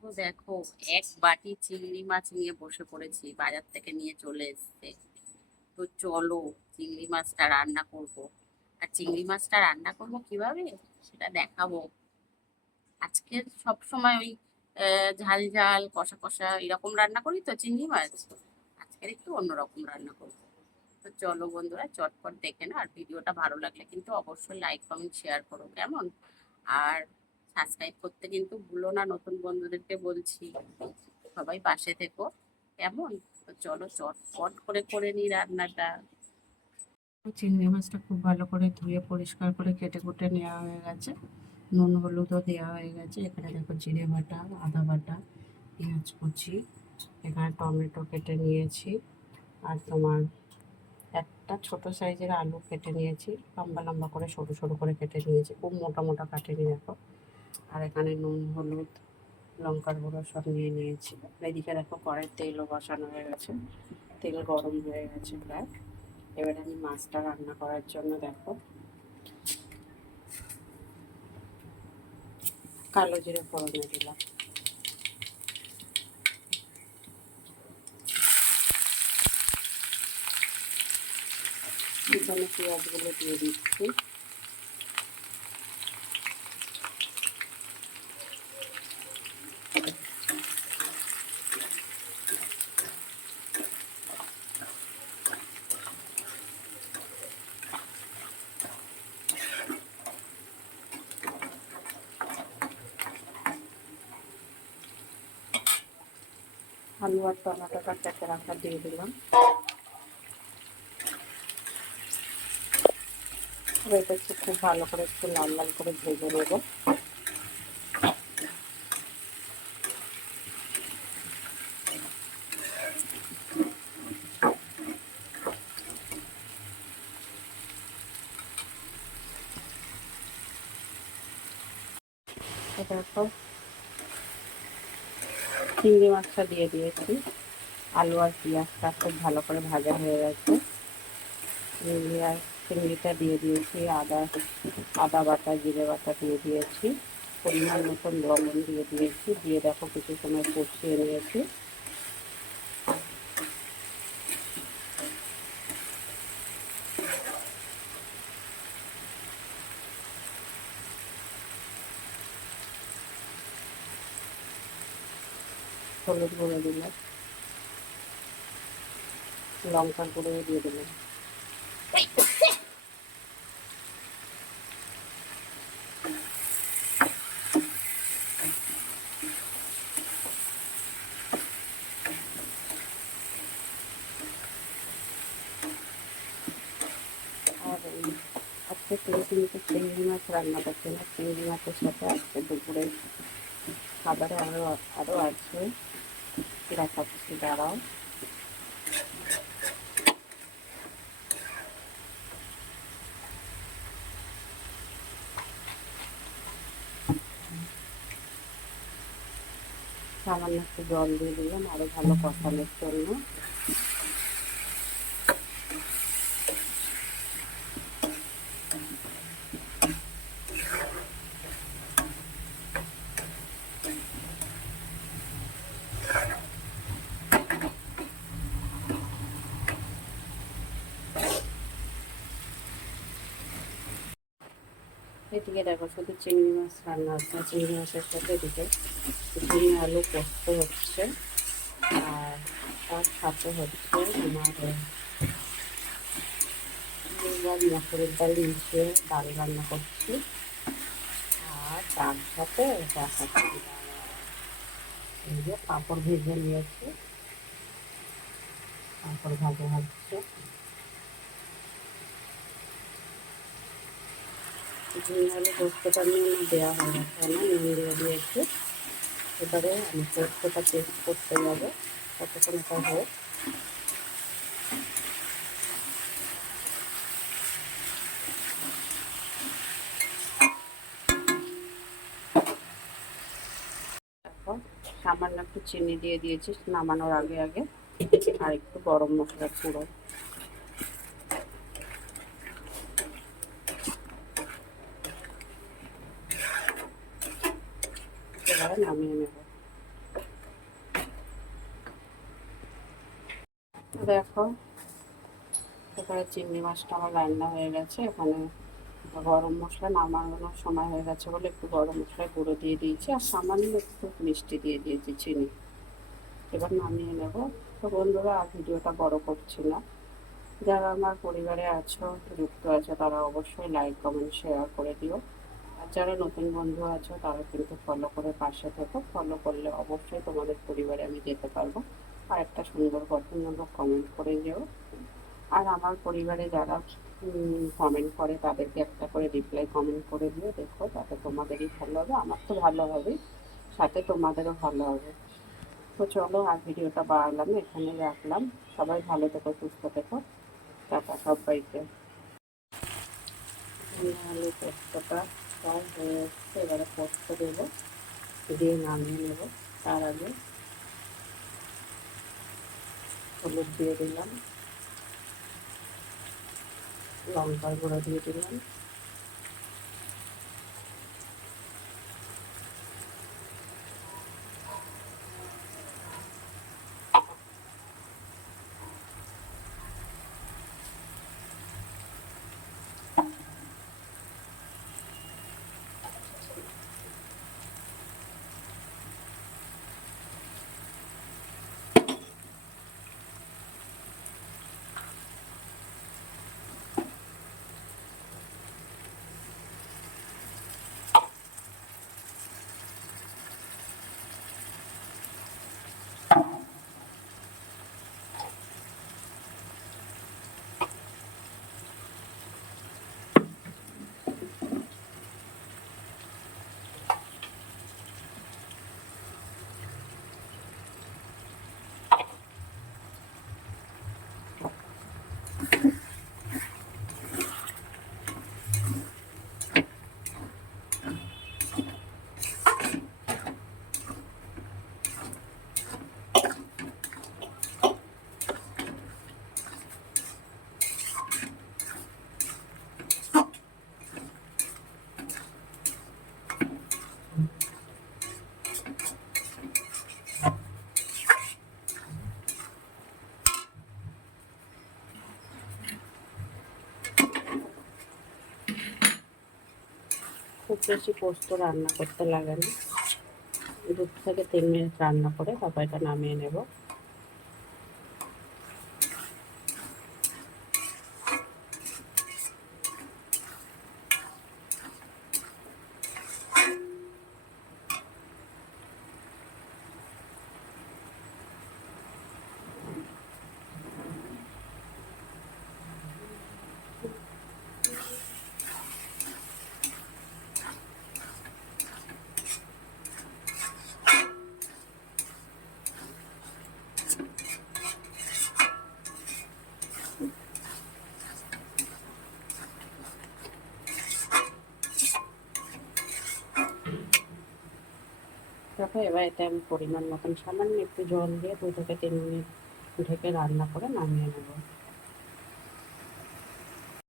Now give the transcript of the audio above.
তো দেখো, এক বাটি চিংড়ি মাছ নিয়ে বসে পড়েছি, বাজার থেকে নিয়ে চলে এসেছে। তো চলো, চিংড়ি মাছটা রান্না করব। আর চিংড়ি মাছটা রান্না করব কিভাবে সেটা দেখাবো। আজকে সব সময় ওই ঝাল ঝাল কষা কষা এরকম রান্না করি তো চিংড়ি মাছ। আজকের একটু অন্যরকম রান্না করবো। তো চলো বন্ধুরা, চটপট দেখে না। আর ভিডিওটা ভালো লাগলে কিন্তু অবশ্যই লাইক কমেন্ট শেয়ার করো, কেমন? আর সাবস্ক্রাইব করতে কিন্তু ভুলো না, নতুন বন্ধুদেরকে বলছি। সবাই পাশে থেকো, কেমন? তো চলো চটপট করে করে নিই রান্নাটা। চিংড়ি মাছটা খুব ভালো করে ধুয়ে পরিষ্কার করে কেটে কুটে নেওয়া হয়ে গেছে। নুন হলুদও দেওয়া হয়ে গেছে। এখানে দেখো জিরে বাটা, আদা বাটা, পেঁয়াজ কুচি, এখানে টমেটো কেটে নিয়েছি। আর তোমার একটা ছোট সাইজের আলু কেটে নিয়েছি, লম্বা লম্বা করে সরু সরু করে কেটে নিয়েছি, খুব মোটা মোটা কাটেনি দেখো। আর এখানে নুন হলুদ লঙ্কার গুঁড়ো সব নিয়ে নিয়েছি। এদিকে দেখো কড়াই তেলও বসানো হয়ে গেছে, তেল গরম হয়ে গেছে প্রায়। এবারে আমি মাছটা রান্না করার জন্য দেখো কালো জিরে ফোড়নে দিলাম। এখানে পেঁয়াজগুলো দিয়ে দিচ্ছি। আলু আর টমেটোটা কেটে রাখা দিয়ে দিলাম। এটা একটু খুব ভালো করে একটু লাল লাল করে ভেজে নেবো। দেখো চিংড়ি মাছটা দিয়ে দিয়েছি। আলু আর পেঁয়াজটা খুব ভালো করে ভাজা হয়ে গেছে। চিংড়িটা দিয়ে দিয়েছি। আদা বাটা জিরে বাটা দিয়ে দিয়েছি। পরিমাণ মতন লবণ দিয়ে দিয়েছি। দিয়ে দেখো কিছু সময় কষিয়ে নিয়েছি। হলুদ গুঁড়ো দিলাম, লঙ্কার গুঁড়ো দিয়ে দিলাম। আর আজকে কিন্তু চিংড়ি মাছ রান্না করছে না। চিংড়ি মাছের সাথে আজকে দুপুরে খাবারে আরও আছে, দেখাচ্ছি দাঁড়াও। সামান্য একটু জল দিয়ে দিলাম আরও ভালো কষানোর জন্য। এদিকে দেখো শুধু চিংড়ি মাছ রান্না হচ্ছে। চিংড়ি মাছের সাথে এদিকে ঝিঙে আলু পোস্ত হচ্ছে। আর তার সাথে হচ্ছে আমার মসুরের ডাল মিশিয়ে ডাল রান্না করছি। আর তার সাথে দেখাচ্ছি এই যে পাঁপড় ভেজে নিয়েছি, পাঁপড় ভাজা হচ্ছে। ঝিঙে আলু পোস্তটা নিয়ে দেওয়া হয়ে গেছে, আমার নুন দিয়ে দিয়েছি। এবারে আমি পোস্তটা পেস্ট করতে যাবো, ততক্ষণ এটা হোক। তারপর সামান্য একটু চিনি দিয়ে দিয়েছি নামানোর আগে আগে, আর একটু গরম মশলার গুঁড়ো। এবারে নামিয়ে নেব। দেখো এখানে চিংড়ি মাছটা আমার রান্না হয়ে গেছে। এখানে গরম মশলা নামানোর সময় হয়ে গেছে বলে একটু গরম মশলায় গুঁড়ো দিয়ে দিয়েছি, আর সামান্য একটু মিষ্টি দিয়ে দিয়েছি, চিনি। এবার নামিয়ে নেব। তো বন্ধুরা, আর ভিডিওটা বড় করছি না। যারা আমার পরিবারে আছো, যুক্ত আছো, তারা অবশ্যই লাইক কমেন্ট শেয়ার করে দিও। আর যারা নতুন বন্ধু আছো তারা কিন্তু ফলো করে পাশে থেকো। ফলো করলে অবশ্যই তোমাদের পরিবারে আমি যেতে পারবো। আর একটা সুন্দর গঠনমূলক কমেন্ট করে যেও। আর আমার পরিবারে যারা কমেন্ট করে তাদেরকে একটা করে রিপ্লাই কমেন্ট করে দিও। দেখো, তাতে তোমাদেরই ভালো হবে, আমার তো ভালো হবে, সাথে তোমাদেরও ভালো হবে। তো চলো, আর ভিডিওটা বাড়ালাম না, এখানেই রাখলাম। সবাই ভালো থেকো, সুস্থ থেকো। টাটা সবাইকে। আলু পোস্তটা প্রায় হয়ে এসছে, এবারে পোস্ত দেবো, দিয়ে নামিয়ে নেবো। তার আগে হলুদ দিয়ে দিলাম, লঙ্কার গুঁড়ো দিয়ে দিলাম, খুব বেশি পোস্ত রান্না করতে লাগে না, 2 থেকে 3 মিনিট রান্না করে তারপর এটা নামিয়ে নেব। দেখো, এবার এতে আমি পরিমাণ মতন সামান্য একটু জল দিয়ে 2 থেকে 3 মিনিট ঢেকে রান্না করে নামিয়ে নেব।